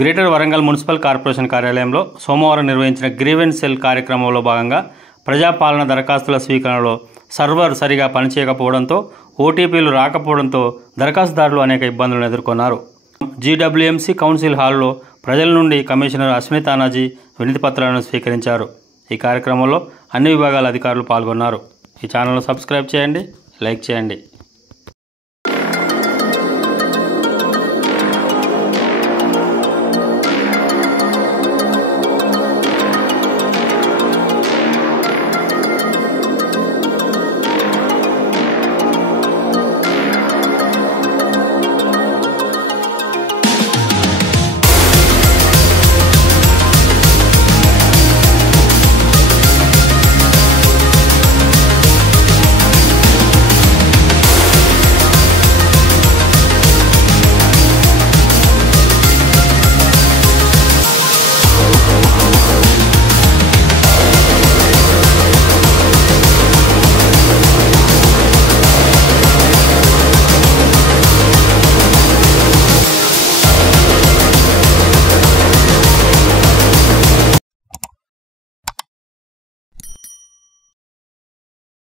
Greater Warangal municipal corporation కార్యాలయంలో సోమవారం నిర్వహించిన గ్రీవెన్స్ సెల్ కార్యక్రమంలో భాగంగా ప్రజాపాలన దరఖాస్తుల స్వీకరణలో సర్వర్ సరిగా పనిచేయకపోవడంతో ఓటీపీలు రాకపోవడంతో దరఖాస్తుదారులు అనేక ఇబ్బందులను ఎదుర్కొన్నారు. జీడబ్ల్యూఎంసీ కౌన్సిల్ హాల్లో ప్రజల నుండి కమిషనర్ అశ్విని తానాజీ వినతి పత్రాలను స్వీకరించారు. ఈ కార్యక్రమంలో అన్ని విభాగాల అధికారులు పాల్గొన్నారు. ఈ ఛానల్ను సబ్స్క్రైబ్ చేయండి, లైక్ చేయండి.